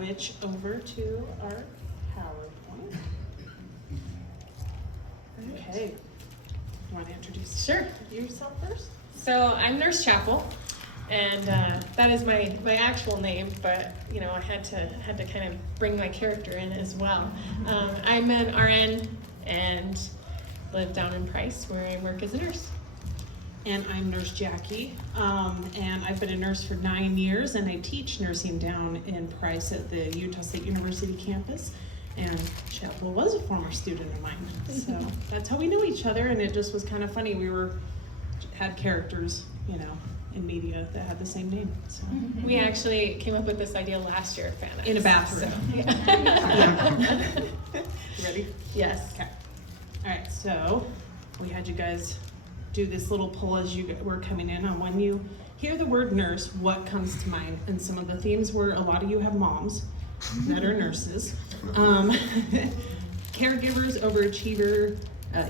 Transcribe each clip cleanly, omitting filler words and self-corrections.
switch over to our PowerPoint. Okay. You want to introduce yourself first? So I'm Nurse Chapel, and that is my actual name, but you know I had to kind of bring my character in as well. I'm an RN and live down in Price, where I work as a nurse. And I'm Nurse Jacque, and I've been a nurse for 9 years, and I teach nursing down in Price at the Utah State University campus. And Chapel was a former student of mine, so that's how we knew each other. And it just was kind of funny. We had characters, you know, in media that had the same name. So We actually came up with this idea last year at FanX. in a bathroom. So, yeah. You ready? Yes. Okay. All right. So we had you guys do this little poll as you were coming in on when you hear the word nurse, what comes to mind? And some of the themes were a lot of you have moms that are nurses. Caregivers, overachiever,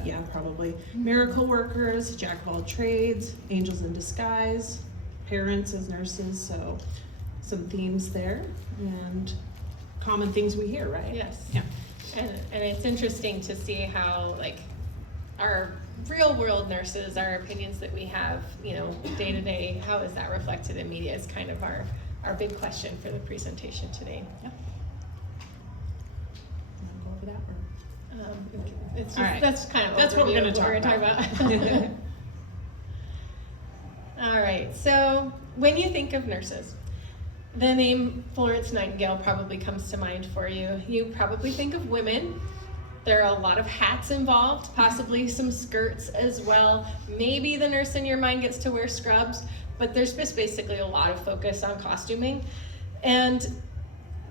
yeah, probably. Miracle workers, jack of all trades, angels in disguise, parents as nurses, so some themes there and common things we hear, right? Yes. Yeah. And it's interesting to see how, like, our real world nurses, our opinions that we have, you know, day to day, how is that reflected in media is kind of our big question for the presentation today. Yep. Go over that or? It's just, All right. that's kind of That's what we're overview gonna of talk about. All right, so when you think of nurses, the name Florence Nightingale probably comes to mind for you. You probably think of women. There are a lot of hats involved, possibly some skirts as well. Maybe the nurse in your mind gets to wear scrubs, but there's just basically a lot of focus on costuming. And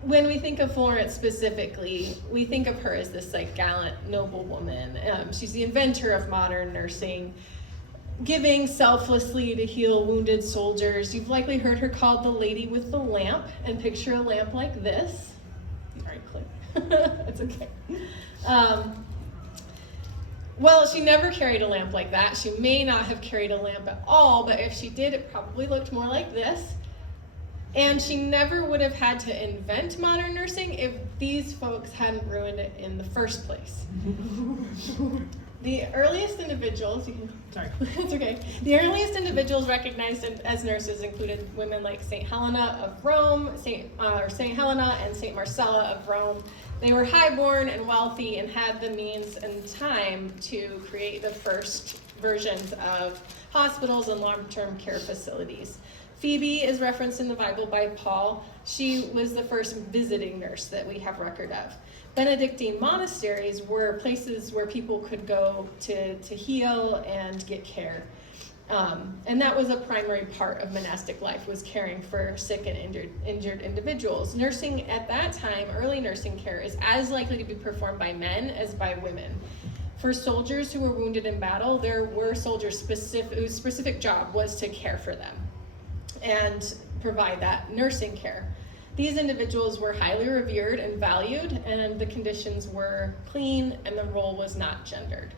when we think of Florence specifically, we think of her as this like gallant, noble woman. She's the inventor of modern nursing, giving selflessly to heal wounded soldiers. You've likely heard her called the lady with the lamp, and picture a lamp like this. Sorry, click. It's okay. Well, she never carried a lamp like that. She may not have carried a lamp at all, but if she did, it probably looked more like this. And she never would have had to invent modern nursing if these folks hadn't ruined it in the first place. The earliest individuals, it's okay. The earliest individuals recognized as nurses included women like St. Helena of Rome, St. Helena and St. Marcella of Rome. They were highborn and wealthy and had the means and time to create the first versions of hospitals and long-term care facilities. Phoebe is referenced in the Bible by Paul. She was the first visiting nurse that we have record of. Benedictine monasteries were places where people could go to heal and get care. And that was a primary part of monastic life, was caring for sick and injured individuals. Nursing at that time, early nursing care, is as likely to be performed by men as by women. For soldiers who were wounded in battle, there were soldiers whose specific job was to care for them and provide that nursing care. These individuals were highly revered and valued, and the conditions were clean, and the role was not gendered.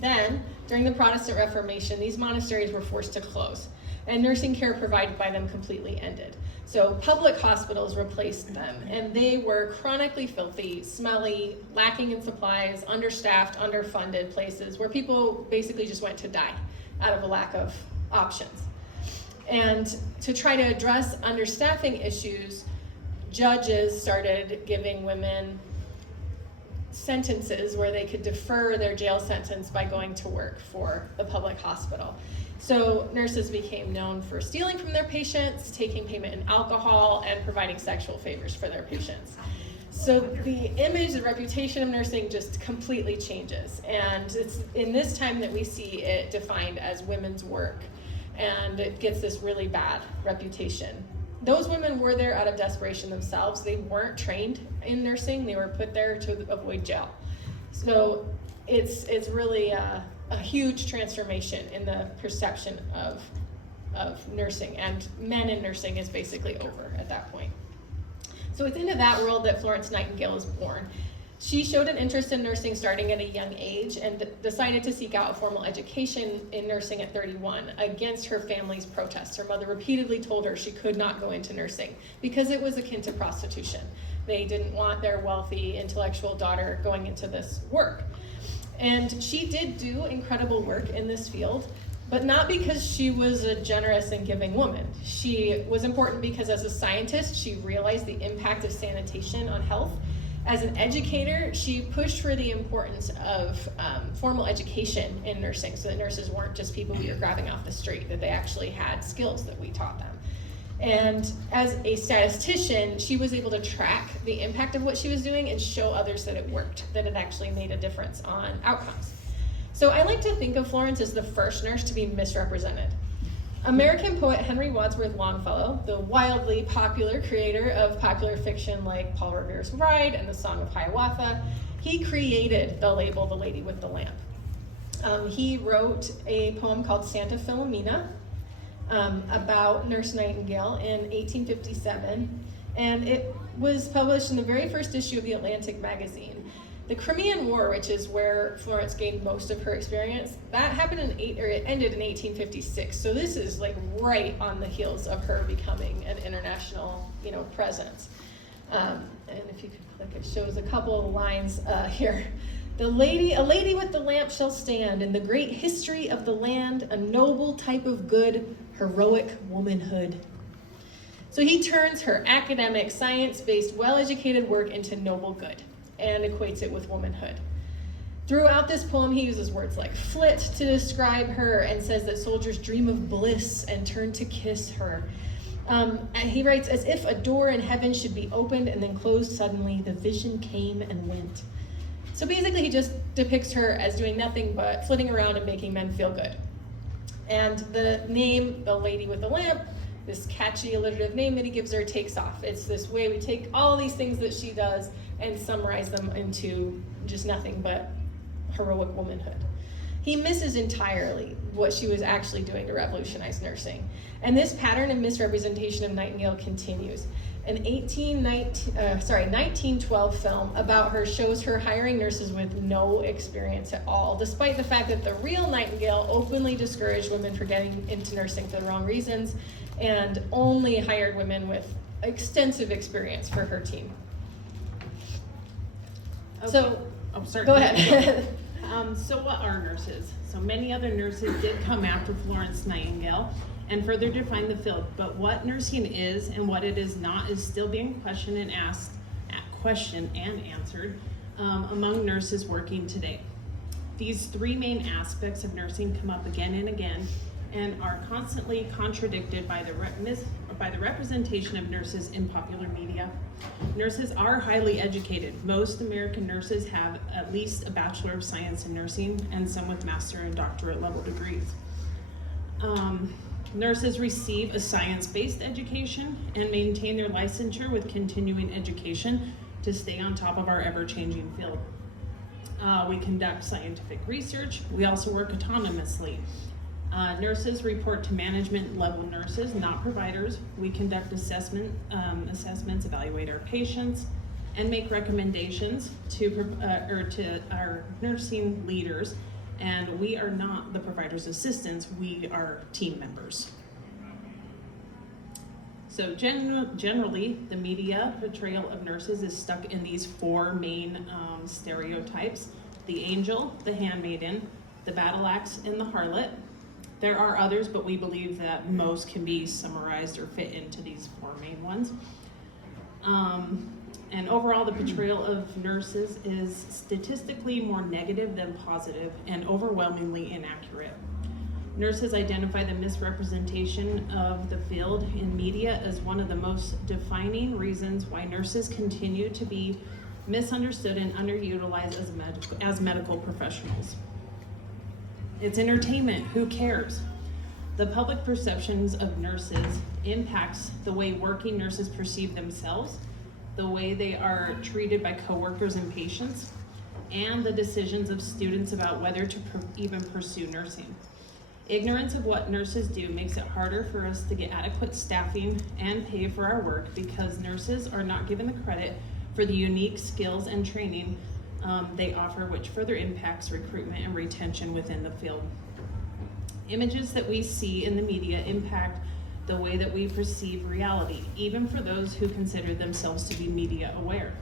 Then, during the Protestant Reformation, these monasteries were forced to close, and nursing care provided by them completely ended. So public hospitals replaced them, and they were chronically filthy, smelly, lacking in supplies, understaffed, underfunded places where people basically just went to die out of a lack of options. And to try to address understaffing issues, judges started giving women sentences where they could defer their jail sentence by going to work for the public hospital. So nurses became known for stealing from their patients, taking payment in alcohol, and providing sexual favors for their patients. So the image, the reputation of nursing just completely changes. And it's in this time that we see it defined as women's work. And it gets this really bad reputation. Those women were there out of desperation themselves. They weren't trained in nursing. They were put there to avoid jail. So it's really a huge transformation in the perception of nursing, and men in nursing is basically over at that point. So it's into that world that Florence Nightingale is born. She showed an interest in nursing starting at a young age and decided to seek out a formal education in nursing at 31 against her family's protests. Her mother repeatedly told her she could not go into nursing because it was akin to prostitution. They didn't want their wealthy, intellectual daughter going into this work. And she did do incredible work in this field, but not because she was a generous and giving woman. She was important because as a scientist, she realized the impact of sanitation on health. As an educator, she pushed for the importance of formal education in nursing so that nurses weren't just people we were grabbing off the street, that they actually had skills that we taught them. And as a statistician, she was able to track the impact of what she was doing and show others that it worked, that it actually made a difference on outcomes. So I like to think of Florence as the first nurse to be misrepresented. American poet Henry Wadsworth Longfellow, the wildly popular creator of popular fiction like Paul Revere's Bride and the Song of Hiawatha, he created the label, The Lady with the Lamp. He wrote a poem called Santa Filomena about Nurse Nightingale in 1857, and it was published in the very first issue of the Atlantic magazine. The Crimean War, which is where Florence gained most of her experience, that happened it ended in 1856. So this is like right on the heels of her becoming an international, presence. And if you could click, it shows a couple of lines here. A lady with the lamp shall stand in the great history of the land, a noble type of good, heroic womanhood. So he turns her academic, science-based, well-educated work into noble good and equates it with womanhood. Throughout this poem, he uses words like flit to describe her and says that soldiers dream of bliss and turn to kiss her. And he writes, as if a door in heaven should be opened and then closed suddenly, the vision came and went. So basically, he just depicts her as doing nothing but flitting around and making men feel good. And the name, The Lady with the Lamp, this catchy alliterative name that he gives her, takes off. It's this way we take all these things that she does and summarize them into just nothing but heroic womanhood. He misses entirely what she was actually doing to revolutionize nursing. And this pattern of misrepresentation of Nightingale continues. An 1912 film about her shows her hiring nurses with no experience at all, despite the fact that the real Nightingale openly discouraged women from getting into nursing for the wrong reasons and only hired women with extensive experience for her team. Okay. So, sorry. Go ahead. So what are nurses? So many other nurses did come after Florence Nightingale and further define the field, but what nursing is and what it is not is still being questioned and answered among nurses working today. These three main aspects of nursing come up again and again and are constantly contradicted by the representation of nurses in popular media. Nurses are highly educated. Most American nurses have at least a Bachelor of Science in Nursing and some with master and doctorate level degrees. Nurses receive a science-based education and maintain their licensure with continuing education to stay on top of our ever-changing field. We conduct scientific research. We also work autonomously. Nurses report to management level nurses, not providers. We conduct assessments, evaluate our patients, and make recommendations to our nursing leaders. And we are not the provider's assistants, we are team members. So generally, the media portrayal of nurses is stuck in these four main stereotypes: the angel, the handmaiden, the battle axe, and the harlot. There are others, but we believe that most can be summarized or fit into these four main ones. And overall, the portrayal of nurses is statistically more negative than positive and overwhelmingly inaccurate. Nurses identify the misrepresentation of the field in media as one of the most defining reasons why nurses continue to be misunderstood and underutilized as medical professionals. It's entertainment, who cares? The public perceptions of nurses impacts the way working nurses perceive themselves, the way they are treated by coworkers and patients, and the decisions of students about whether to even pursue nursing. Ignorance of what nurses do makes it harder for us to get adequate staffing and pay for our work because nurses are not given the credit for the unique skills and training they offer, which further impacts recruitment and retention within the field. Images that we see in the media impact the way that we perceive reality, even for those who consider themselves to be media aware.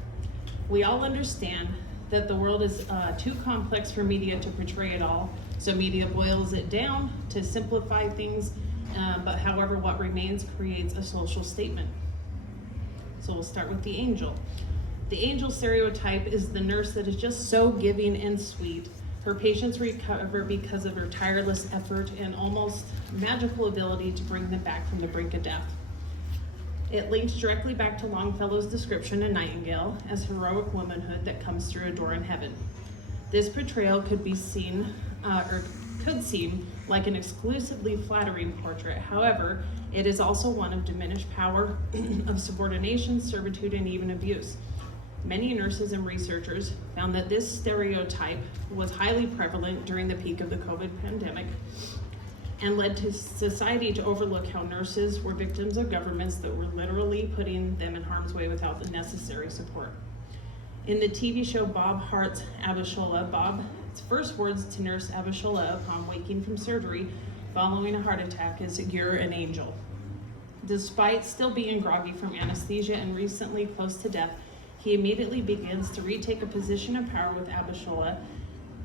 We all understand that the world is too complex for media to portray it all, so media boils it down to simplify things, but however, what remains creates a social statement. So we'll start with the angel. The angel stereotype is the nurse that is just so giving and sweet. Her patients recover because of her tireless effort and almost magical ability to bring them back from the brink of death. It links directly back to Longfellow's description in Nightingale as heroic womanhood that comes through a door in heaven. This portrayal could be seen, or could seem like an exclusively flattering portrait. However, it is also one of diminished power, of subordination, servitude, and even abuse. Many nurses and researchers found that this stereotype was highly prevalent during the peak of the COVID pandemic and led to society to overlook how nurses were victims of governments that were literally putting them in harm's way without the necessary support. In the TV show Bob Hart's Abishola, Bob's first words to Nurse Abishola upon waking from surgery following a heart attack is, "You're an angel." Despite still being groggy from anesthesia and recently close to death, he immediately begins to retake a position of power with Abishola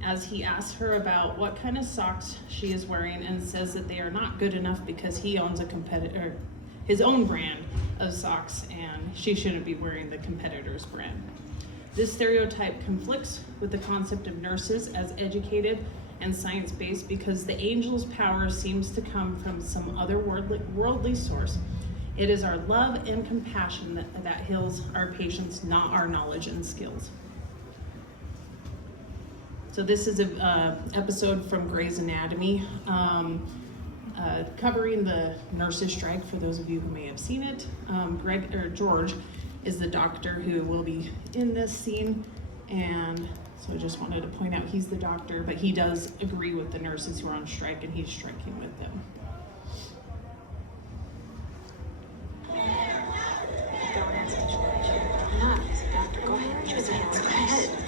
as he asks her about what kind of socks she is wearing and says that they are not good enough because he owns his own brand of socks and she shouldn't be wearing the competitor's brand. This stereotype conflicts with the concept of nurses as educated and science-based because the angel's power seems to come from some other worldly source. It is our love and compassion that heals our patients, not our knowledge and skills. So this is an episode from Grey's Anatomy, covering the nurses' strike, for those of you who may have seen it. George is the doctor who will be in this scene, and so I just wanted to point out he's the doctor, but he does agree with the nurses who are on strike, and he's striking with them.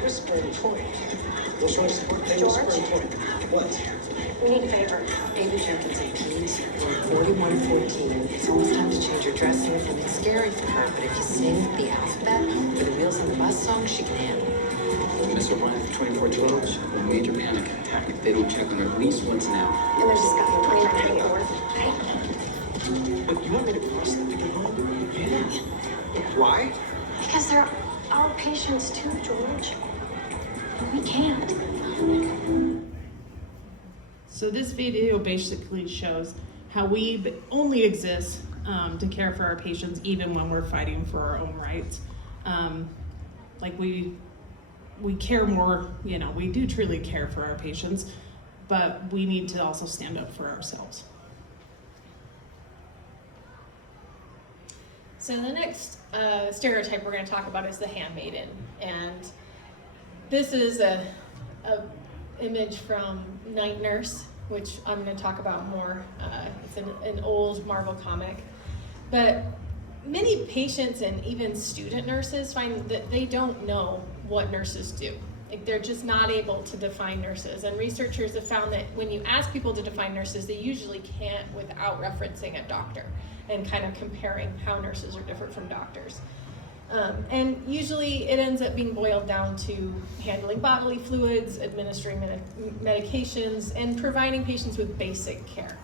Whisper and point. What? We need a favor. Amy Jenkins, APs, 4114. It's almost time to change her dressing, and it's scary for her, but if you sing the alphabet or the Wheels on the Bus song, she can handle it. Miss O'Brien for 2412, a major panic attack. They don't check on her at least once an hour. And there's this guy from 2994. But you want me to cross the ticket home? Yeah. Why? Because they're our patients too, George. We can't. So this video basically shows how we only exist to care for our patients even when we're fighting for our own rights. Like we care more, we do truly care for our patients, but we need to also stand up for ourselves. So the next stereotype we're going to talk about is the handmaiden, and this is a image from Night Nurse, which I'm going to talk about more. It's an old Marvel comic, but many patients and even student nurses find that they don't know what nurses do. Like they're just not able to define nurses, and researchers have found that when you ask people to define nurses, they usually can't without referencing a doctor and kind of comparing how nurses are different from doctors. And usually it ends up being boiled down to handling bodily fluids, administering medications, and providing patients with basic care.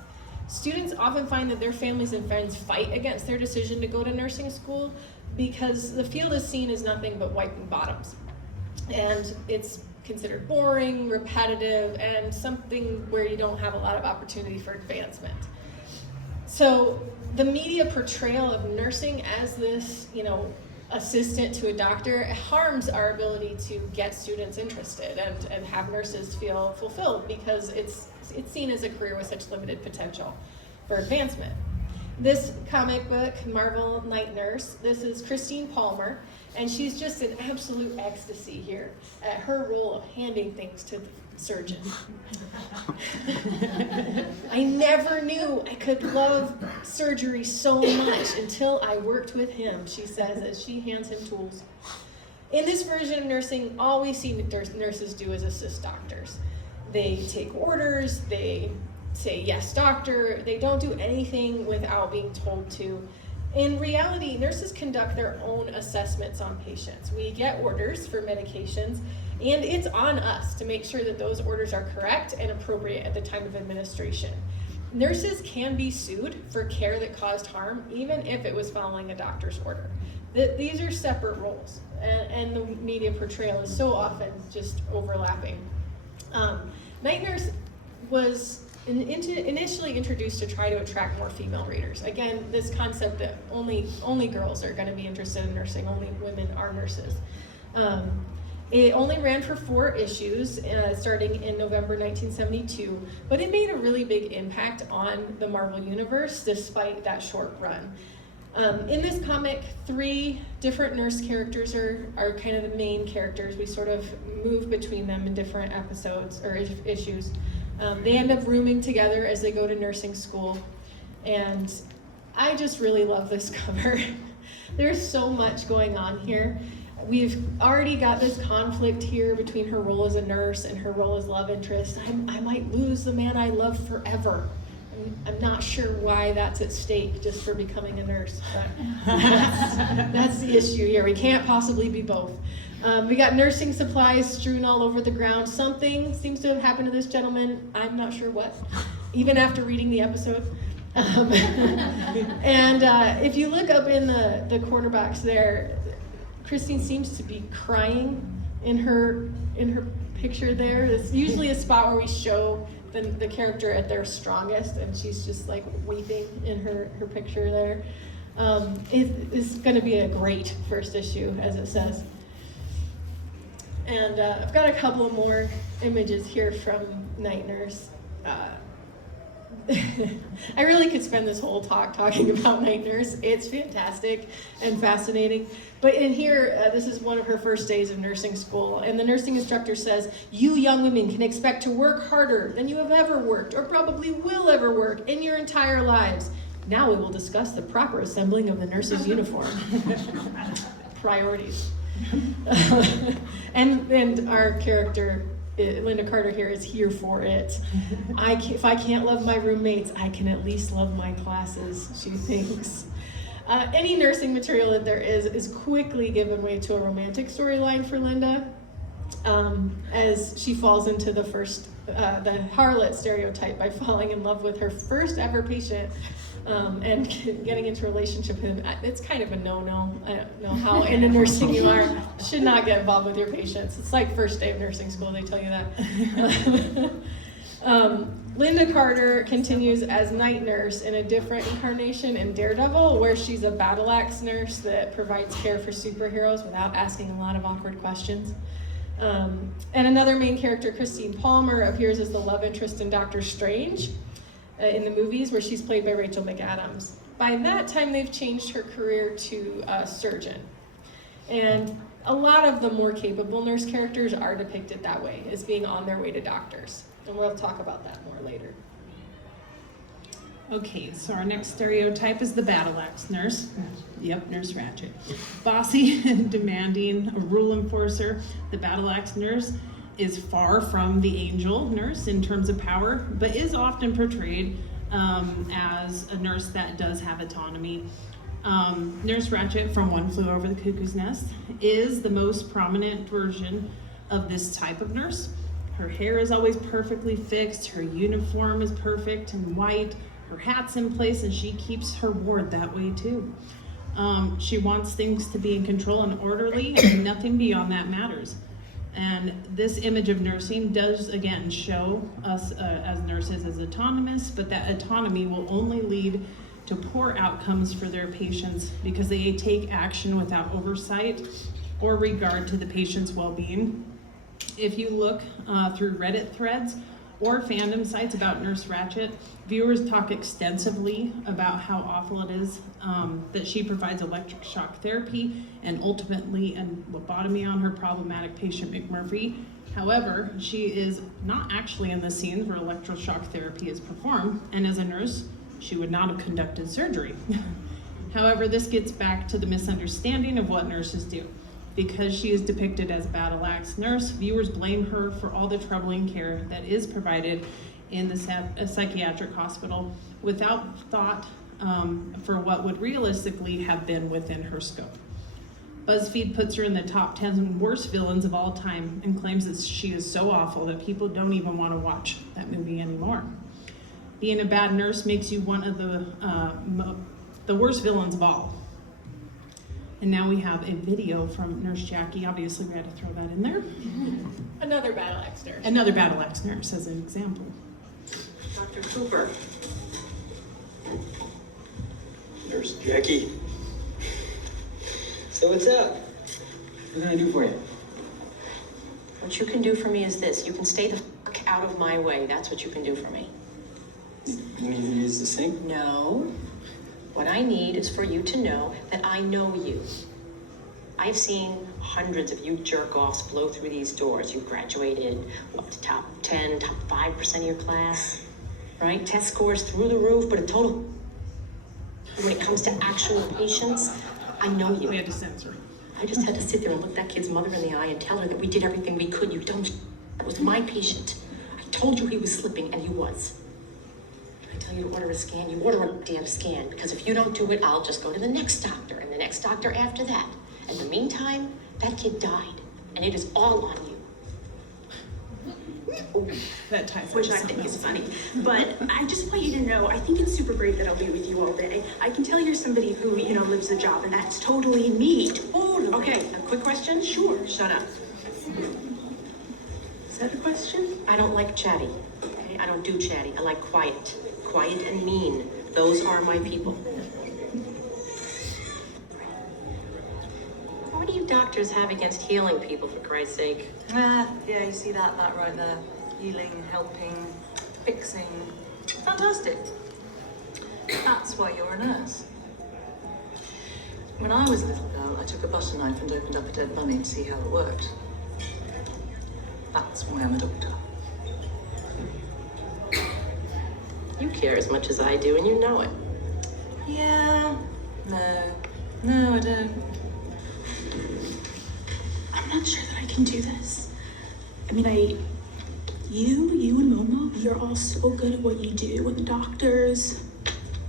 Students often find that their families and friends fight against their decision to go to nursing school because the field is seen as nothing but wiping bottoms. And it's considered boring, repetitive, and something where you don't have a lot of opportunity for advancement. So the media portrayal of nursing as this, assistant to a doctor harms our ability to get students interested and have nurses feel fulfilled because it's seen as a career with such limited potential for advancement. This comic book, Marvel Night Nurse, this is Christine Palmer, and she's just in absolute ecstasy here at her role of handing things to the surgeon. I never knew I could love surgery so much until I worked with him, she says as she hands him tools. In this version of nursing, all we see nurses do is assist doctors. They take orders, they say, yes, doctor. They don't do anything without being told to. In reality, nurses conduct their own assessments on patients. We get orders for medications, and it's on us to make sure that those orders are correct and appropriate at the time of administration. Nurses can be sued for care that caused harm, even if it was following a doctor's order. These are separate roles, and the media portrayal is so often just overlapping. Night nurse was initially introduced to try to attract more female readers. Again, this concept that only girls are going to be interested in nursing, only women are nurses. It only ran for 4 issues, starting in November 1972, but it made a really big impact on the Marvel Universe despite that short run. In this comic, 3 different nurse characters are kind of the main characters. We sort of move between them in different episodes or issues. They end up rooming together as they go to nursing school, and I just really love this cover. There's so much going on here. We've already got this conflict here between her role as a nurse and her role as love interest. I might lose the man I love forever. I'm not sure why that's at stake just for becoming a nurse, but that's the issue here. We can't possibly be both. We got nursing supplies strewn all over the ground. Something seems to have happened to this gentleman. I'm not sure what, even after reading the episode. And if you look up in the corner box there, Christine seems to be crying in her picture there. It's usually a spot where we show the character at their strongest, and she's just like weeping in her picture there. It's going to be a great first issue, as it says. And I've got a couple more images here from Night Nurse. I really could spend this whole talk talking about Night Nurse. It's fantastic and fascinating. But in here, this is one of her first days of nursing school, and the nursing instructor says, "You young women can expect to work harder than you have ever worked, or probably will ever work in your entire lives. Now we will discuss the proper assembling of the nurse's uniform." Priorities. And our character, Linda Carter here, is here for it. If I can't love my roommates, I can at least love my classes, she thinks. Any nursing material that there is quickly given way to a romantic storyline for Linda, as she falls into the harlot stereotype by falling in love with her first ever patient, and getting into a relationship with him. It's kind of a no-no. I don't know how into nursing you are. Should not get involved with your patients. It's like first day of nursing school, they tell you that. Linda Carter continues as Night Nurse in a different incarnation in Daredevil, where she's a battle axe nurse that provides care for superheroes without asking a lot of awkward questions. And another main character, Christine Palmer, appears as the love interest in Doctor Strange in the movies, where she's played by Rachel McAdams. By that time, they've changed her career to a surgeon. And a lot of the more capable nurse characters are depicted that way, as being on their way to doctors. And we'll talk about that more later. Okay, so our next stereotype is the battle axe nurse. Yep, Nurse Ratched. Bossy and demanding, a rule enforcer, the battle axe nurse is far from the angel nurse in terms of power, but is often portrayed as a nurse that does have autonomy. Nurse Ratched from One Flew Over the Cuckoo's Nest is the most prominent version of this type of nurse. Her hair is always perfectly fixed, her uniform is perfect and white, her hat's in place, and she keeps her ward that way too. She wants things to be in control and orderly, and nothing beyond that matters. And this image of nursing does, again, show us as nurses as autonomous, but that autonomy will only lead to poor outcomes for their patients because they take action without oversight or regard to the patient's well-being. If you look through Reddit threads or fandom sites about Nurse Ratched, viewers talk extensively about how awful it is that she provides electric shock therapy and ultimately a lobotomy on her problematic patient McMurphy. However, she is not actually in the scenes where electroshock therapy is performed, and as a nurse, she would not have conducted surgery. However, this gets back to the misunderstanding of what nurses do. Because she is depicted as a battle axe nurse, viewers blame her for all the troubling care that is provided in the psychiatric hospital without thought for what would realistically have been within her scope. BuzzFeed puts her in the top 10 worst villains of all time and claims that she is so awful that people don't even want to watch that movie anymore. Being a bad nurse makes you one of the worst villains of all. And now we have a video from Nurse Jacque. Obviously, we had to throw that in there. Another battle axe nurse. Another battle axe nurse as an example. Dr. Cooper. Nurse Jacque. So what's up? What can I do for you? What you can do for me is this. You can stay the fuck out of my way. That's what you can do for me. You need to use the sink? No. What I need is for you to know that I know you. I've seen hundreds of you jerk-offs blow through these doors. You graduated, what, the top 10, top 5% of your class, right? Test scores through the roof, but a total... When it comes to actual patients, I know you. We had to censor. I just had to sit there and look that kid's mother in the eye and tell her that we did everything we could. You don't... That was my patient. I told you he was slipping, and he was. I tell you to order a scan, you order a damn scan, because if you don't do it, I'll just go to the next doctor, and the next doctor after that. In the meantime, that kid died, and it is all on you. That ties Which into I think something is else. funny. But I just want you to know, I think it's super great that I'll be with you all day. I can tell you're somebody who, lives the job, and that's totally me. Totally. Okay, a quick question? Sure. Shut up. Is that a question? I don't like chatty, okay? I don't do chatty. I like quiet. Quiet and mean. Those are my people. What do you doctors have against healing people, for Christ's sake? Yeah, you see that right there. Healing, helping, fixing. Fantastic. That's why you're a nurse. When I was a little girl, I took a butter knife and opened up a dead bunny to see how it worked. That's why I'm a doctor. You care as much as I do, and you know it. Yeah. No, I don't. I'm not sure that I can do this. I mean, you and Momo, you're all so good at what you do, and the doctors,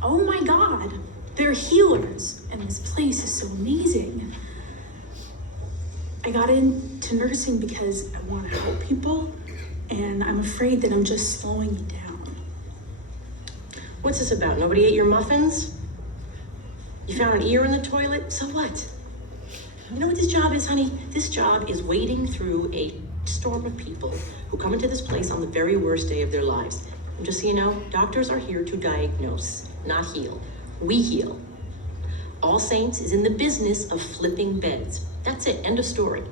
oh my God, they're healers, and this place is so amazing. I got into nursing because I want to help people, and I'm afraid that I'm just slowing you down. What's this about? Nobody ate your muffins? You found an ear in the toilet? So what? You know what this job is, honey? This job is wading through a storm of people who come into this place on the very worst day of their lives. And just so you know, doctors are here to diagnose, not heal. We heal. All Saints is in the business of flipping beds. That's it, end of story.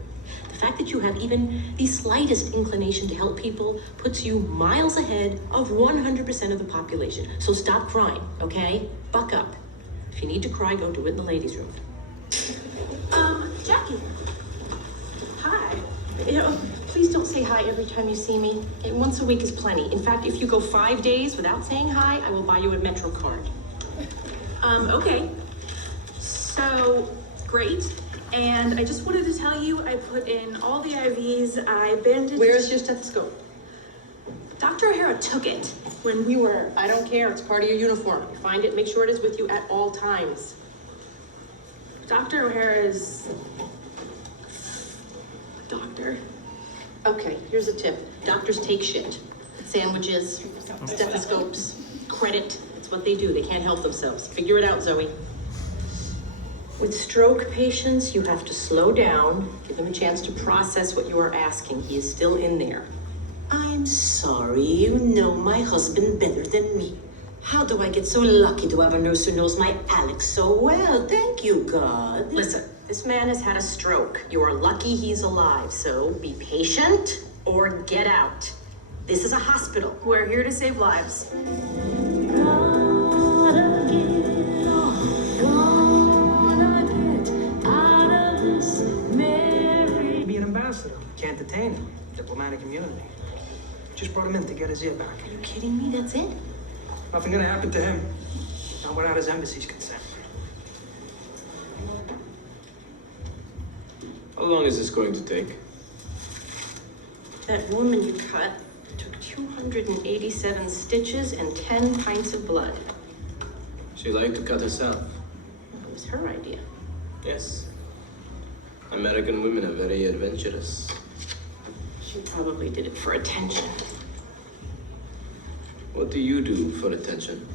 The fact that you have even the slightest inclination to help people puts you miles ahead of 100% of the population. So stop crying, okay? Buck up. If you need to cry, go do it in the ladies' room. Jackie. Hi. Please don't say hi every time you see me. Okay, once a week is plenty. In fact, if you go 5 days without saying hi, I will buy you a Metro card. Okay. So, great. And I just wanted to tell you, I put in all the IVs, I bandaged... Where's your stethoscope? Dr. O'Hara took it when we were... I don't care. It's part of your uniform. You find it, make sure it is with you at all times. Dr. O'Hara is... Doctor. Okay, here's a tip. Doctors take shit. Sandwiches, stethoscopes, credit. It's what they do. They can't help themselves. Figure it out, Zoe. With stroke patients, you have to slow down, give them a chance to process what you are asking. He is still in there. I'm sorry, you know my husband better than me. How do I get so lucky to have a nurse who knows my Alex so well? Thank you, God. Listen, this man has had a stroke. You are lucky he's alive, so be patient or get out. This is a hospital. We're here to save lives. Be an ambassador. Can't detain him. Diplomatic immunity. Just brought him in to get his ear back. Are you kidding me? That's it? Nothing gonna happen to him. Not without his embassy's consent. How long is this going to take? That woman you cut took 287 stitches and 10 pints of blood. She liked to cut herself. It was her idea. Yes. American women are very adventurous. She probably did it for attention. What do you do for attention?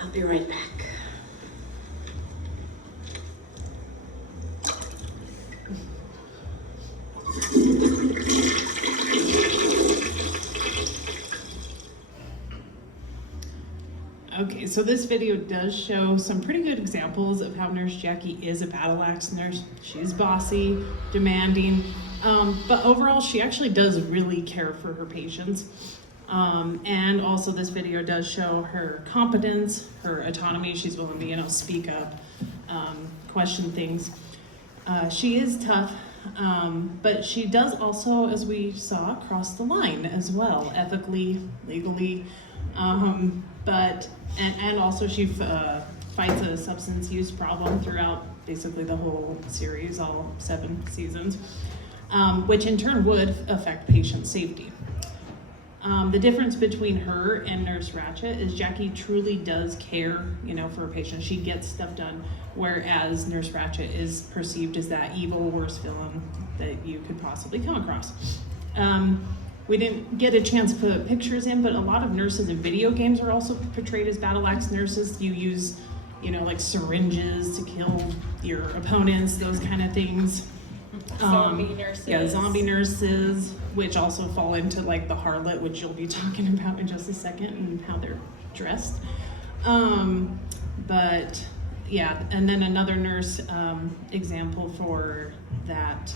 I'll be right back. Okay, so this video does show some pretty good examples of how Nurse Jackie is a battle axe nurse. She's bossy, demanding, but overall she actually does really care for her patients. And also this video does show her competence, her autonomy. She's willing to, speak up, question things. She is tough, but she does also, as we saw, cross the line as well, ethically, legally, and also she fights a substance use problem throughout basically the whole series, all 7 seasons, which in turn would affect patient safety. The difference between her and Nurse Ratched is Jackie truly does care, for her patients. She gets stuff done, whereas Nurse Ratched is perceived as that evil, worst villain that you could possibly come across. We didn't get a chance to put pictures in, but a lot of nurses in video games are also portrayed as battle axe nurses. You use, like syringes to kill your opponents, those kind of things. Zombie nurses. Yeah, zombie nurses, which also fall into like the harlot, which you'll be talking about in just a second, and how they're dressed. But yeah, and then another nurse example for that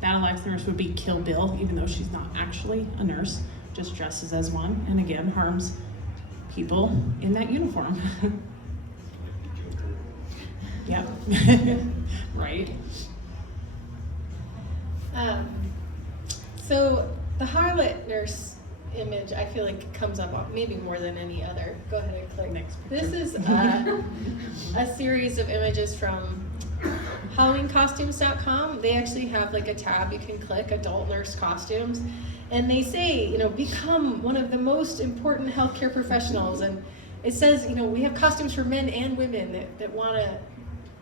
battle axe nurse would be Kill Bill, even though she's not actually a nurse, just dresses as one, and again harms people in that uniform. Yeah, right. So the harlot nurse image, I feel like comes up maybe more than any other. Go ahead and click. Next picture. This is a series of images from HalloweenCostumes.com. They actually have like a tab you can click, adult nurse costumes, and they say, become one of the most important healthcare professionals. And it says, we have costumes for men and women that want to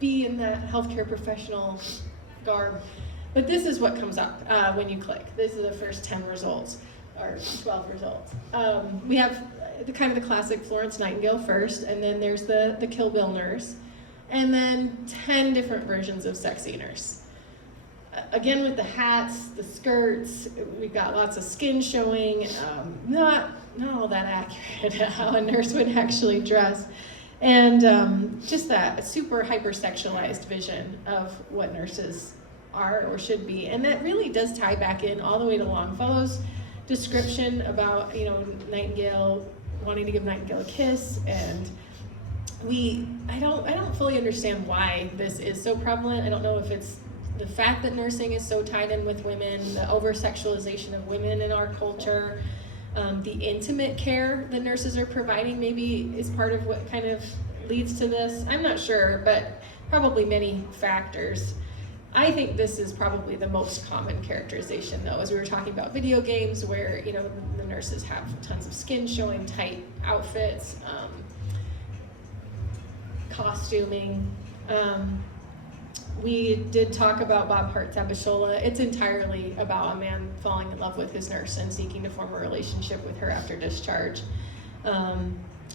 be in that healthcare professional garb. But this is what comes up when you click. This is the first 10 results, or 12 results. We have the classic Florence Nightingale first, and then there's the Kill Bill nurse, and then 10 different versions of sexy nurse. Again, with the hats, the skirts, we've got lots of skin showing, not all that accurate how a nurse would actually dress. And just that super hypersexualized vision of what nurses are or should be. And that really does tie back in all the way to Longfellow's description about, Nightingale wanting to give Nightingale a kiss. And I don't fully understand why this is so prevalent. I don't know if it's the fact that nursing is so tied in with women, the over-sexualization of women in our culture, the intimate care that nurses are providing maybe is part of what kind of leads to this. I'm not sure, but probably many factors. I think this is probably the most common characterization, though, as we were talking about video games where, the nurses have tons of skin showing, tight outfits, costuming. We did talk about Bob Hart's Abishola. It's entirely about a man falling in love with his nurse and seeking to form a relationship with her after discharge.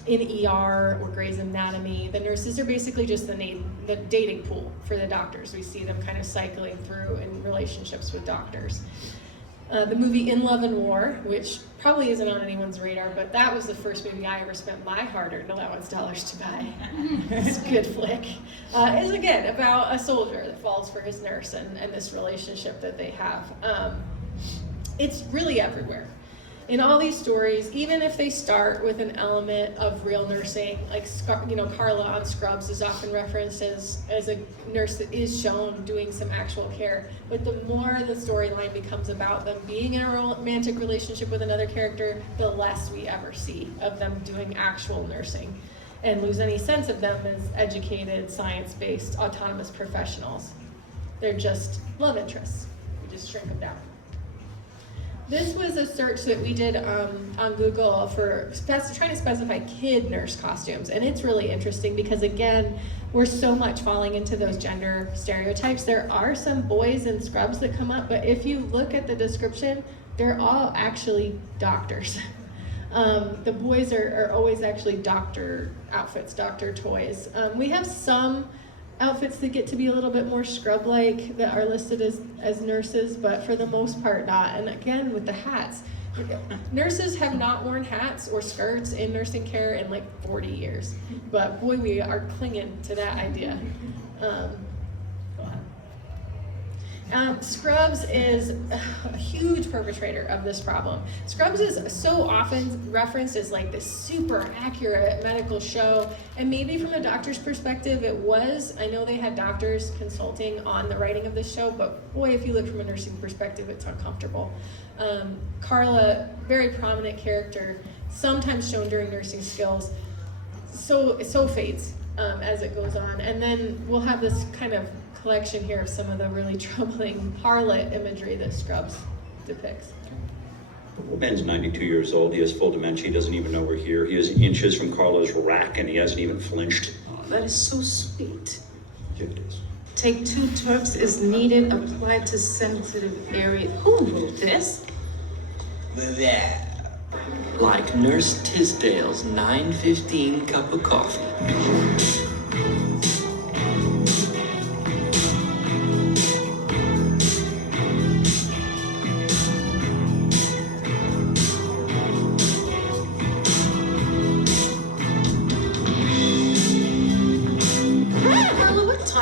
In ER or Grey's Anatomy, the nurses are basically just the dating pool for the doctors. We see them kind of cycling through in relationships with doctors. The movie In Love and War, which probably isn't on anyone's radar, but that was the first movie I ever spent my hard-earned allowance dollars to buy. It's a good flick. Is again about a soldier that falls for his nurse and this relationship that they have. It's really everywhere. In all these stories, even if they start with an element of real nursing, like Carla on Scrubs is often referenced as a nurse that is shown doing some actual care, but the more the storyline becomes about them being in a romantic relationship with another character, the less we ever see of them doing actual nursing, and lose any sense of them as educated, science-based, autonomous professionals. They're just love interests. We just shrink them down. This was a search that we did on Google for trying to specify kid nurse costumes. And it's really interesting because, again, we're so much falling into those gender stereotypes. There are some boys in scrubs that come up, but if you look at the description, they're all actually doctors. The boys are always actually doctor outfits, doctor toys. We have some outfits that get to be a little bit more scrub-like that are listed as nurses, but for the most part not. And again, with the hats, nurses have not worn hats or skirts in nursing care in like 40 years. But boy, we are clinging to that idea. Scrubs is a huge perpetrator of this problem. Scrubs is so often referenced as like this super accurate medical show, and maybe from a doctor's perspective it was. I know they had doctors consulting on the writing of this show, but boy, if you look from a nursing perspective, it's uncomfortable. Carla, very prominent character, sometimes shown during nursing skills, so fades as it goes on. And then we'll have this kind of collection here of some of the really troubling harlot imagery that Scrubs depicts. Ben's 92 years old. He has full dementia. He doesn't even know we're here. He is inches from Carla's rack, and he hasn't even flinched. Oh, that is so sweet. Yeah, it is. Take 2 Turks is needed, applied to sensitive area. Who wrote this? There. Like Nurse Tisdale's 9:15 cup of coffee.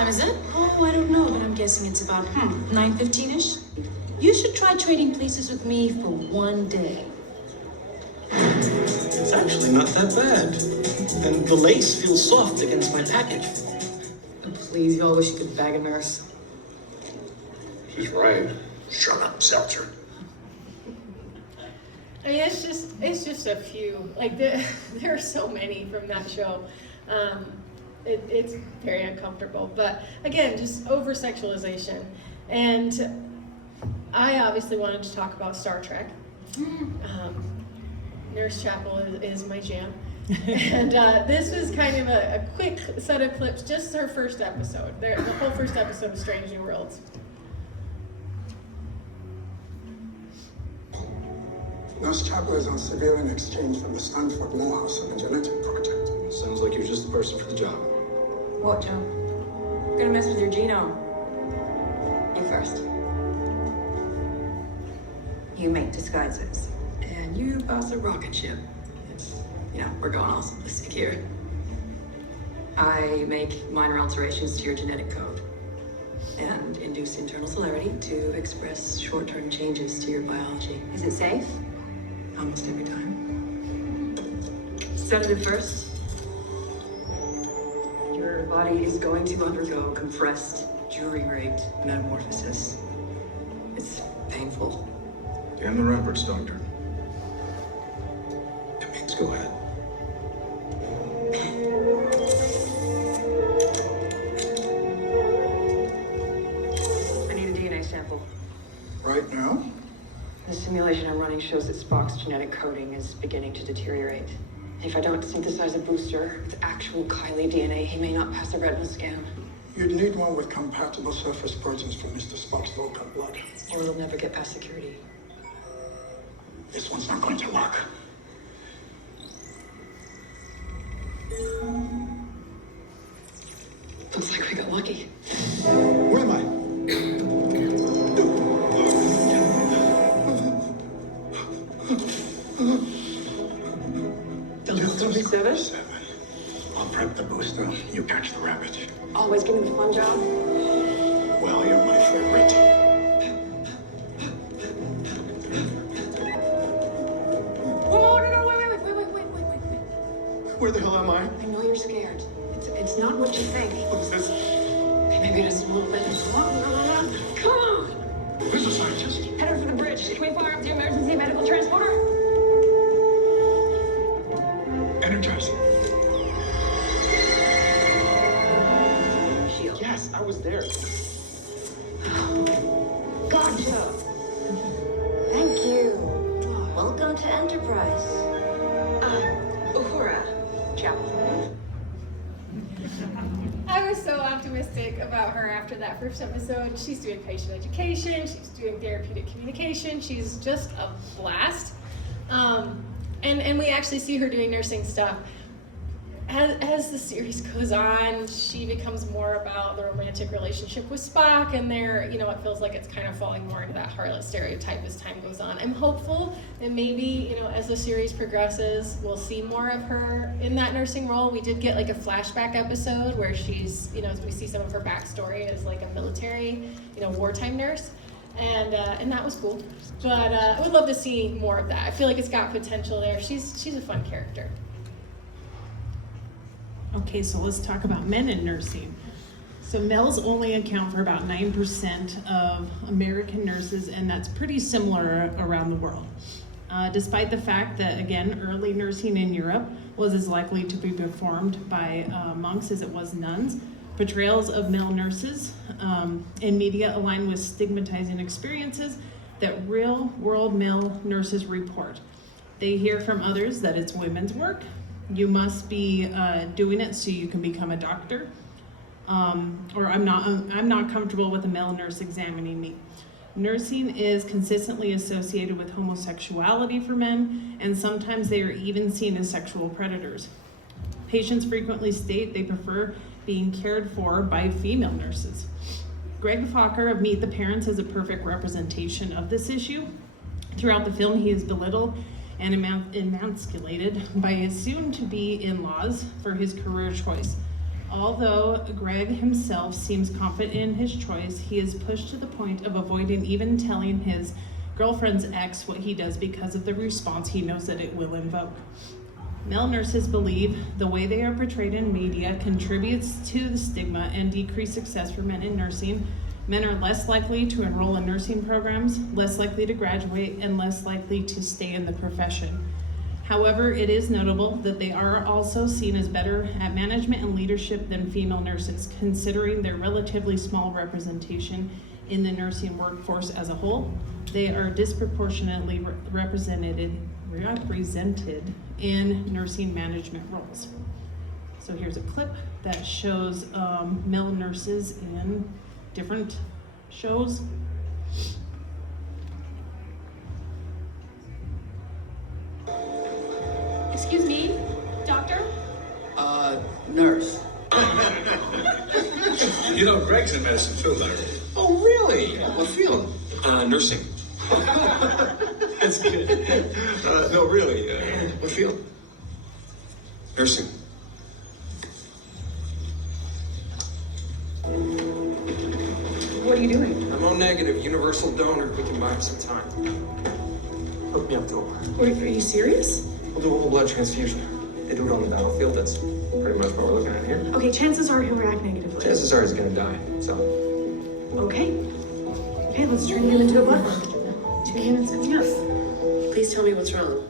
Is it? Oh, I don't know, but I'm guessing it's about 9:15-ish. You should try trading places with me for 1 day. It's actually not that bad. And the lace feels soft against my package. Please, y'all wish you could bag a nurse. She's right. Shut up, Seltzer. I mean, it's just a few. Like there are so many from that show. It's very uncomfortable, but again, just over sexualization. And I obviously wanted to talk about Star Trek. Nurse Chapel is my jam. And this was kind of a quick set of clips, just her first episode. The whole first episode of Strange New Worlds. Nurse Chapel is on civilian exchange from the Stanford Morehouse on a genetic project. Sounds like you're just the person for the job. What, Joe? We're gonna mess with your genome. You first. You make disguises. And you pass a rocket ship. It's, we're going all simplistic here. I make minor alterations to your genetic code and induce internal celerity to express short-term changes to your biology. Is it safe? Almost every time. Sedative first. Your body is going to undergo compressed, jury-rigged metamorphosis. It's painful. Damn the Roberts, Doctor. That means go ahead. I need a DNA sample. Right now? The simulation I'm running shows that Spock's genetic coding is beginning to deteriorate. If I don't synthesize a booster with actual Kylie DNA, he may not pass a retinal scan. You'd need one with compatible surface proteins from Mr. Spock's Vulcan blood. Or it'll never get past security. This one's not going to work. Looks like we got lucky. Where am I? Delta 37? I'll prep the booster. You catch the rabbit. Always give me the fun job. Well, you're my favorite. Whoa, no, wait. Where the hell am I? I know you're scared. It's not what you think. What's this? Maybe just a little bit. Come on! Who's the scientist? Headed for the bridge. Can we fire up the emergency medical transporter? Energize. Shield. Yes, I was there. Gotcha. Thank you. Welcome to Enterprise. Uhura, Chapel. I was so optimistic about her after that first episode. She's doing patient education, she's doing therapeutic communication, she's just a blast. And we actually see her doing nursing stuff. As the series goes on, she becomes more about the romantic relationship with Spock, and it feels like it's kind of falling more into that harlot stereotype as time goes on. I'm hopeful that maybe, as the series progresses, we'll see more of her in that nursing role. We did get like a flashback episode where she's, we see some of her backstory as like a military, wartime nurse. And that was cool. But I would love to see more of that. I feel like it's got potential there. She's a fun character. Okay, so let's talk about men in nursing. So males only account for about 9% of American nurses, and that's pretty similar around the world. Despite the fact that, again, early nursing in Europe was as likely to be performed by monks as it was nuns, portrayals of male nurses in media align with stigmatizing experiences that real-world male nurses report. They hear from others that it's women's work. You must be doing it so you can become a doctor. Or I'm not comfortable with a male nurse examining me. Nursing is consistently associated with homosexuality for men, and sometimes they are even seen as sexual predators. Patients frequently state they prefer being cared for by female nurses. Greg Fokker of Meet the Parents is a perfect representation of this issue. Throughout the film, he is belittled and emasculated by his soon-to-be in-laws for his career choice. Although Greg himself seems confident in his choice, he is pushed to the point of avoiding even telling his girlfriend's ex what he does because of the response he knows that it will invoke. Male nurses believe the way they are portrayed in media contributes to the stigma and decreased success for men in nursing. Men are less likely to enroll in nursing programs, less likely to graduate, and less likely to stay in the profession. However, it is notable that they are also seen as better at management and leadership than female nurses, considering their relatively small representation in the nursing workforce as a whole. They are disproportionately represented in nursing management roles. So here's a clip that shows male nurses in different shows. Excuse me, doctor? Nurse. Greg's in medicine too, Larry. Oh, really? What field? Nursing. That's good. No, really. What field? Nursing. What are you doing? I'm O negative, universal donor. We can buy him some time. Hook me up to him. Wait, are you serious? We'll do a whole blood transfusion. They do it on the battlefield. That's pretty much what we're looking at here. Okay, chances are he'll react negatively. Chances are he's gonna die, so. Okay. Okay, let's turn him into a blood bank. 2 minutes coming up. Please tell me what's wrong.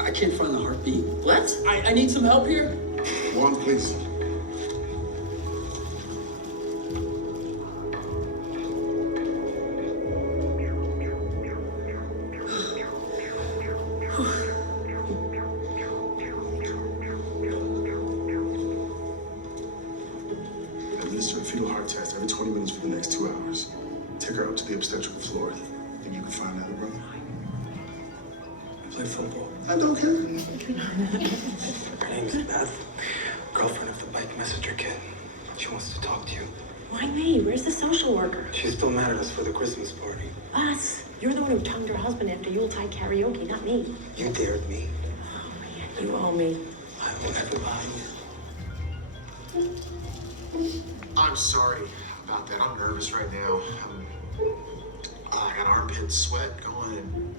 I can't find the heartbeat. What? I need some help here. One, please. Administer a fetal heart test every 20 minutes for the next 2 hours. Take her up to the obstetrical floor. Think you can find another brother? Play football. I don't care. Her name's Beth, girlfriend of the bike messenger kid. She wants to talk to you. Why me? Where's the social worker? She's still mad at us for the Christmas party. Us. You're the one who tongued her husband after Yuletide karaoke, not me. You dared me. Oh, man, you owe me. I owe everybody. I'm sorry about that. I'm nervous right now. I got armpit sweat going.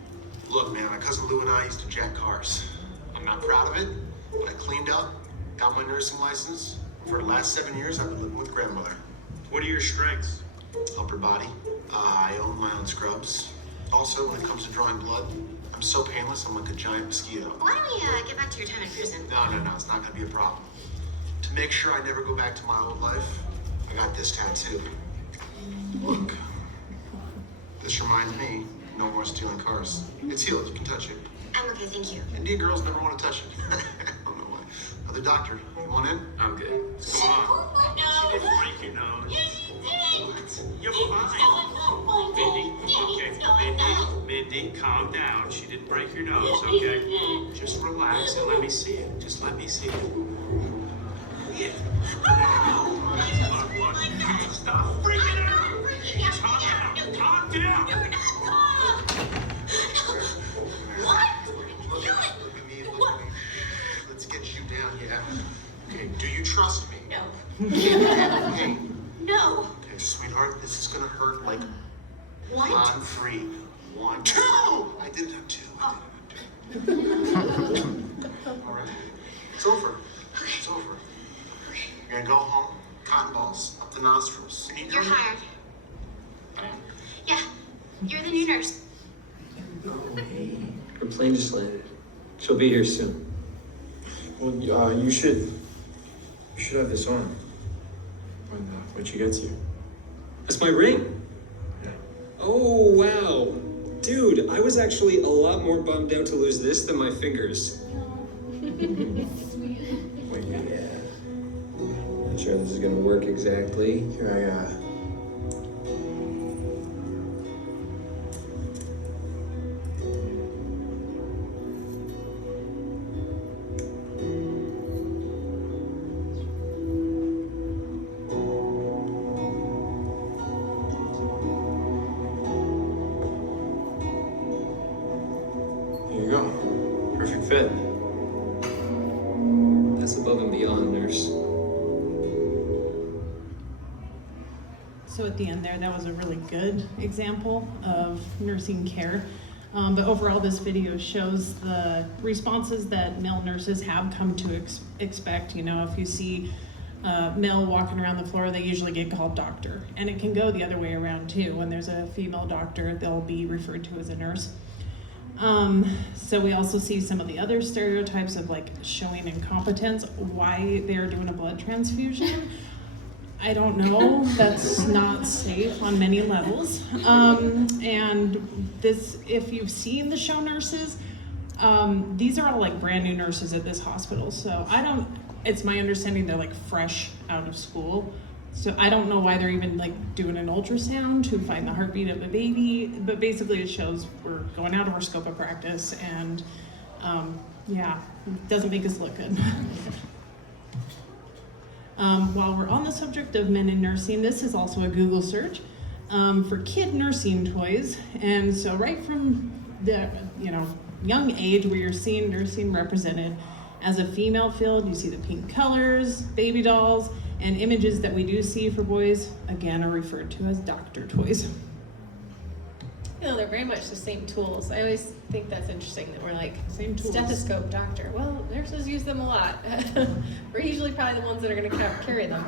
Look, man, my cousin Lou and I used to jack cars. I'm not proud of it, but I cleaned up, got my nursing license. For the last 7 years, I've been living with grandmother. What are your strengths? Upper body. I own my own scrubs. Also, when it comes to drawing blood, I'm so painless, I'm like a giant mosquito. Why don't we get back to your time in prison? No, it's not gonna be a problem. To make sure I never go back to my old life, I got this tattoo. Look, this reminds me, no more stealing cars. It's healed, you can touch it. I'm okay, thank you. Indian girls never want to touch it. I don't know why. Other doctor, you want in? I'm good. Come on. No. She didn't break your nose. Yes, You're fine. Mindy, calm down. She didn't break your nose, okay? Just relax and let me see it. Just let me see it. Yeah. Stop freaking out! Calm down! Calm down! What? Look at me, look at me. Let's get you down, yeah. Okay, do you trust me? No. Hey, No. okay, sweetheart, this is gonna hurt like What? on 3. 1, 2! I did it on 2. I did it on 2. All right. It's over. It's over. You're gonna go home. Cotton balls up the nostrils. You're hired. Yeah, you're the new nurse. Her plane just landed. She'll be here soon. Well, you should have this on when she gets here. That's my ring. Yeah. Oh, wow. Dude, I was actually a lot more bummed out to lose this than my fingers. Wait, yeah. Not sure this is gonna work exactly. Here, Here you go. Perfect fit. That's above and beyond, nurse. So at the end there, that was a really good example of nursing care. But overall, this video shows the responses that male nurses have come to expect. You know, if you see a male walking around the floor, they usually get called doctor. And it can go the other way around too. When there's a female doctor, they'll be referred to as a nurse. So we also see some of the other stereotypes of like showing incompetence, why they're doing a blood transfusion. I don't know, that's not safe on many levels. And this, if you've seen the show Nurses, these are all like brand new nurses at this hospital. So it's my understanding they're like fresh out of school. So I don't know why they're even like doing an ultrasound to find the heartbeat of a baby, but basically it shows we're going out of our scope of practice and yeah, it doesn't make us look good. While we're on the subject of men in nursing, this is also a Google search for kid nursing toys. And so right from the young age where you're seeing nursing represented as a female field, you see the pink colors, baby dolls, and images that we do see for boys, again, are referred to as doctor toys. You know, they're very much the same tools. I always think that's interesting that we're like, same tools. Stethoscope, doctor. Well, nurses use them a lot. We're usually probably the ones that are going to carry them.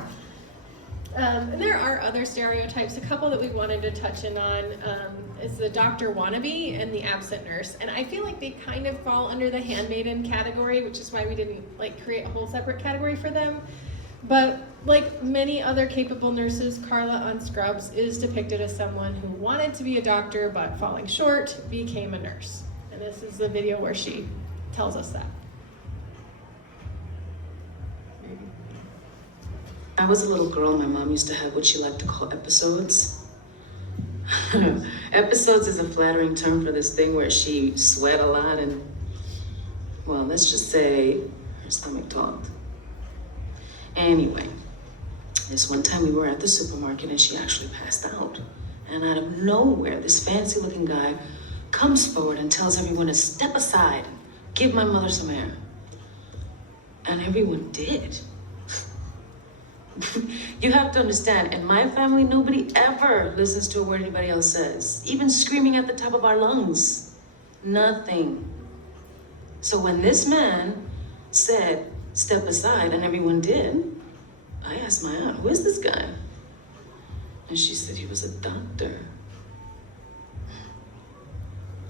And there are other stereotypes. A couple that we wanted to touch in on is the doctor wannabe and the absent nurse. And I feel like they kind of fall under the handmaiden category, which is why we didn't like create a whole separate category for them. But like many other capable nurses, Carla on Scrubs is depicted as someone who wanted to be a doctor, but falling short, became a nurse. And this is the video where she tells us that. I was a little girl, my mom used to have what she liked to call episodes. Episodes is a flattering term for this thing where she sweat a lot and, well, let's just say her stomach talked. Anyway, this one time we were at the supermarket and she actually passed out. And out of nowhere, this fancy looking guy comes forward and tells everyone to step aside, give my mother some air. And everyone did. You have to understand, in my family, nobody ever listens to a word anybody else says, even screaming at the top of our lungs. Nothing. So when this man said, step aside, and everyone did, I asked my aunt, who is this guy? And she said he was a doctor.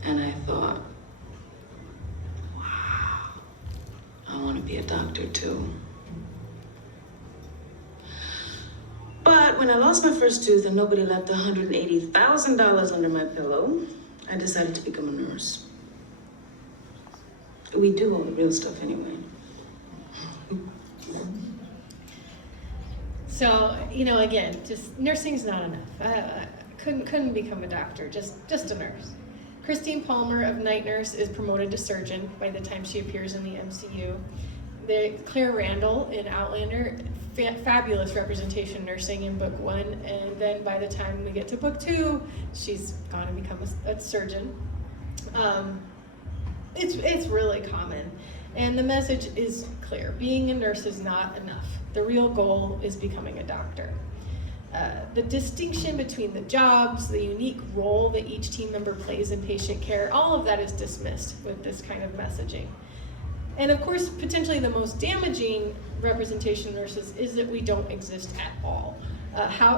And I thought, wow, I want to be a doctor too. But But when I lost my first tooth and nobody left $180,000 under my pillow, I decided to become a nurse. We do all the real stuff anyway. So, again, just nursing's not enough. Couldn't become a doctor, just a nurse. Christine Palmer of night nurse is promoted to surgeon by the time she appears in the MCU. Claire Randall in Outlander, fabulous representation nursing in book 1, and then by the time we get to book 2, she's gone to become a surgeon. It's really common, and the message is clear. Being a nurse is not enough. The real goal is becoming a doctor. The distinction between the jobs, the unique role that each team member plays in patient care, all of that is dismissed with this kind of messaging. And of course, potentially the most damaging representation of nurses is that we don't exist at all.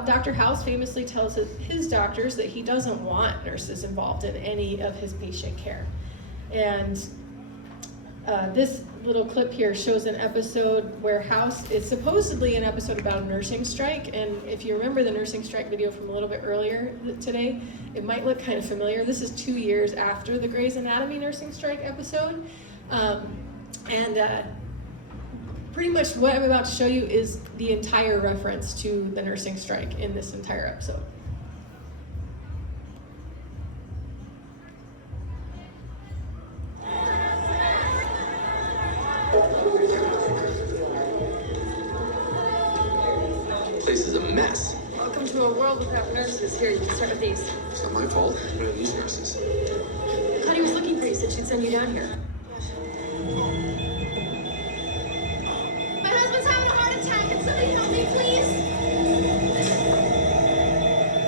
Dr. House famously tells his doctors that he doesn't want nurses involved in any of his patient care. And this little clip here shows an episode where House is supposedly an episode about a nursing strike, and if you remember the nursing strike video from a little bit earlier today, it might look kind of familiar. This is 2 years after the Grey's Anatomy nursing strike episode, pretty much what I'm about to show you is the entire reference to the nursing strike in this entire episode. Place is a mess. Welcome to a world without nurses. Here, you can start with these. It's not my fault. What are these nurses? Connie was looking for you, said she'd send you down here. My husband's having a heart attack. Can somebody help me, please?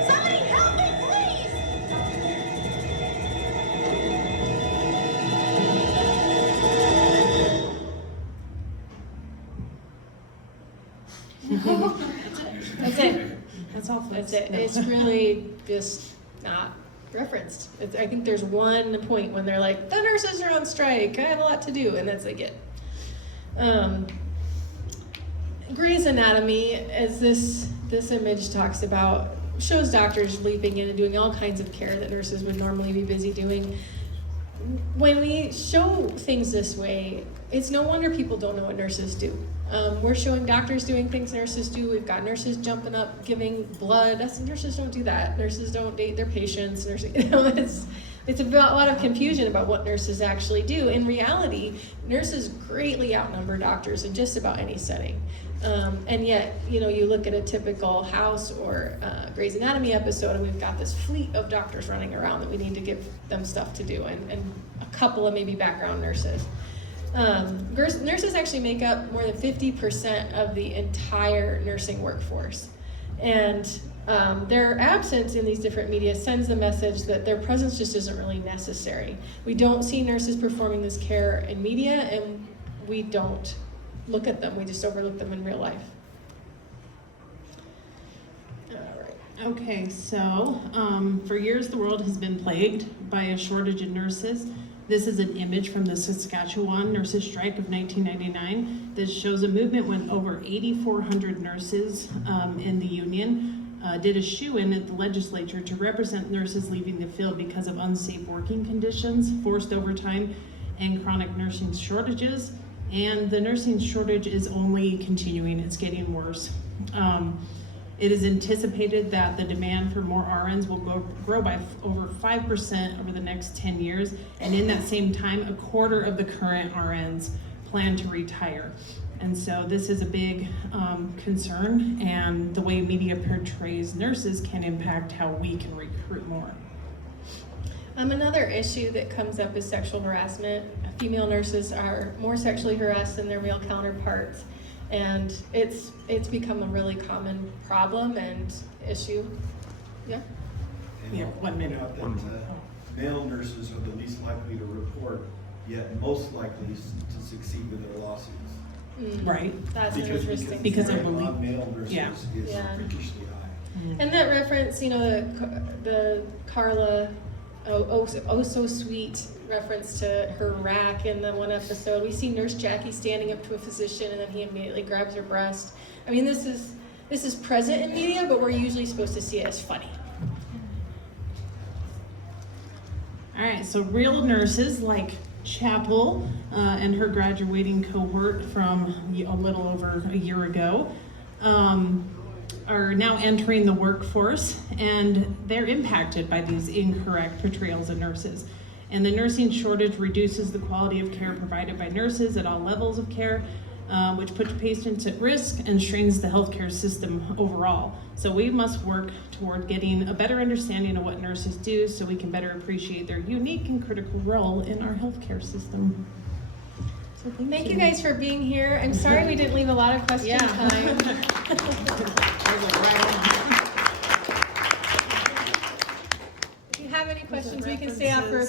Somebody help me, That's it. That's all. That's it. It's really just not referenced. I think there's one point when they're like, the nurses are on strike, I have a lot to do, and that's like it. Grey's Anatomy, as this image talks about, shows doctors leaping in and doing all kinds of care that nurses would normally be busy doing. When we show things this way, it's no wonder people don't know what nurses do. We're showing doctors doing things nurses do. We've got nurses jumping up, giving blood. Nurses don't do that. Nurses don't date their patients. It's a lot of confusion about what nurses actually do. In reality, nurses greatly outnumber doctors in just about any setting. And yet, you look at a typical House or Grey's Anatomy episode, and we've got this fleet of doctors running around that we need to give them stuff to do, and a couple of maybe background nurses. Nurses actually make up more than 50% of the entire nursing workforce. And their absence in these different media sends the message that their presence just isn't really necessary. We don't see nurses performing this care in media, and we don't look at them. We just overlook them in real life. Okay, so for years the world has been plagued by a shortage of nurses. This is an image from the Saskatchewan nurses strike of 1999. This shows a movement when over 8,400 nurses in the union did a shoe-in at the legislature to represent nurses leaving the field because of unsafe working conditions, forced overtime, and chronic nursing shortages. And the nursing shortage is only continuing, it's getting worse. It is anticipated that the demand for more RNs will grow by over 5% over the next 10 years, and in that same time, a quarter of the current RNs plan to retire. And so this is a big concern, and the way media portrays nurses can impact how we can recruit more. Another issue that comes up is sexual harassment. Female nurses are more sexually harassed than their male counterparts. And it's become a really common problem and issue. Yeah? Yeah, 1 minute. Male nurses are the least likely to report, yet most likely to succeed with their lawsuits. Right. That's interesting. Because the of rate of male nurses is freakishly high. And that reference, the Carla, oh so sweet reference to her rack in the one episode. We see Nurse Jacque standing up to a physician, and then he immediately grabs her breast. I mean, this This is present in media, but we're usually supposed to see it as funny. All right, so real nurses like Chapel and her graduating cohort from a little over a year ago are now entering the workforce, and they're impacted by these incorrect portrayals of nurses. And the nursing shortage reduces the quality of care provided by nurses at all levels of care, which puts patients at risk and strains the healthcare system overall. So we must work toward getting a better understanding of what nurses do so we can better appreciate their unique and critical role in our healthcare system. So Thank you guys for being here. I'm sorry we didn't leave a lot of question time. If you have any questions, we can stay out for